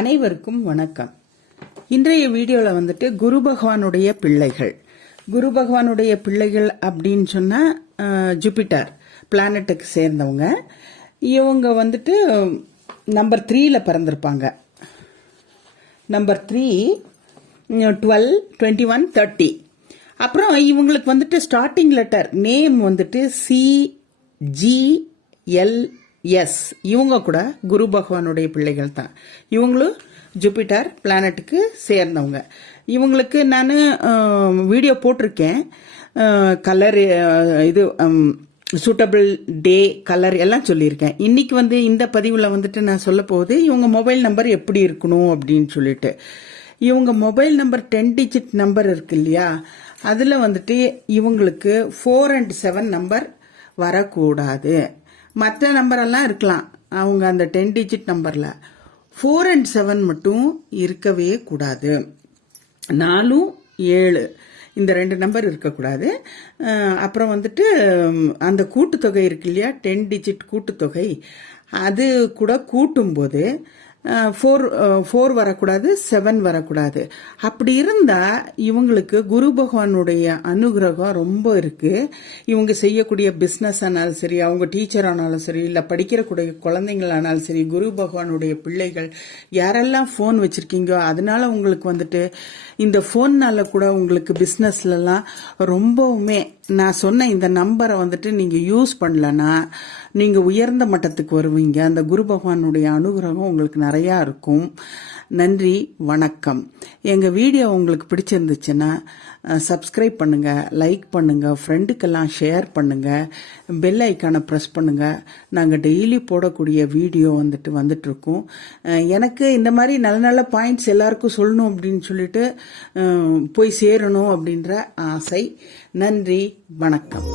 அனைவருக்கும் வணக்கம். இன்றைய வீடியோவில் வந்துட்டு குரு பகவானுடைய பிள்ளைகள் அப்படின்னு சொன்னா ஜூபிட்டர் பிளானட்டுக்கு சேர்ந்தவங்க. இவங்க வந்துட்டு நம்பர் 3ல பிறந்திருப்பாங்க. நம்பர் 3 12, 21, 30. அப்புறம் இவங்களுக்கு வந்துட்டு ஸ்டார்டிங் லெட்டர் நேம் வந்துட்டு CGLS. இவங்க கூட குரு பகவானுடைய பிள்ளைகள் தான். இவங்களும் ஜூபிட்டர் பிளானட்டுக்கு சேர்ந்தவங்க. இவங்களுக்கு நான் வீடியோ போட்டிருக்கேன். கலர் இது சூட்டபிள் டே கலர் எல்லாம் சொல்லியிருக்கேன். இன்னைக்கு வந்து இந்த பதிவில் வந்துட்டு நான் சொல்ல போகுது இவங்க மொபைல் நம்பர் எப்படி இருக்கணும் அப்படின்னு சொல்லிட்டு. இவங்க மொபைல் நம்பர் 10 டிஜிட் நம்பர் இருக்கு இல்லையா, அதில் வந்துட்டு இவங்களுக்கு 4 and 7 நம்பர் வரக்கூடாது. மற்ற நம்பரெல்லாம் இருக்கலாம், அவங்க அந்த 10 டிஜிட் நம்பரில் 4 and 7 மட்டும் இருக்கவே கூடாது. 4, 7 இந்த 2 நம்பர் இருக்கக்கூடாது. அப்புறம் வந்துட்டு அந்த கூட்டுத்தொகை இருக்கு இல்லையா, 10 டிஜிட் கூட்டுத்தொகை, அது கூட கூட்டும்போது 4 வரக்கூடாது, 7 வரக்கூடாது. அப்படி இருந்தா இவங்களுக்கு குரு பகவானுடைய அனுகிரகம் ரொம்ப இருக்கு. இவங்க செய்யக்கூடிய பிசினஸ் ஆனாலும் சரி, அவங்க டீச்சர் ஆனாலும் சரி, இல்ல படிக்கிறக்கூடிய குழந்தைங்கள் ஆனாலும் சரி, குரு பகவானுடைய பிள்ளைகள் யாரெல்லாம் போன் வச்சிருக்கீங்கோ அதனால உங்களுக்கு வந்துட்டு இந்த போன்னால கூட உங்களுக்கு பிசினஸ்லாம் ரொம்பவுமே, நான் சொன்ன இந்த நம்பரை வந்துட்டு நீங்க யூஸ் பண்ணலன்னா நீங்க உயர்ந்த மட்டத்துக்கு வருவீங்க. அந்த குரு பகவானுடைய அனுகிரகம் உங்களுக்கு நிறையா இருக்கும். நன்றி, வணக்கம். எங்க வீடியோ உங்களுக்கு பிடிச்சிருந்துச்சுன்னா சப்ஸ்கிரைப் பண்ணுங்க, லைக் பண்ணுங்க, ஃப்ரெண்டுக்கெல்லாம் ஷேர் பண்ணுங்க, பெல் ஐக்கானை ப்ரெஸ் பண்ணுங்க. நாங்கள் டெய்லி போடக்கூடிய வீடியோ வந்துட்டு இருக்கோம். எனக்கு இந்த மாதிரி நல்ல நல்ல பாயிண்ட்ஸ் எல்லாருக்கும் சொல்லணும் அப்படின்னு சொல்லிட்டு போய் சேரணும் அப்படின்ற ஆசை. நன்றி, வணக்கம்.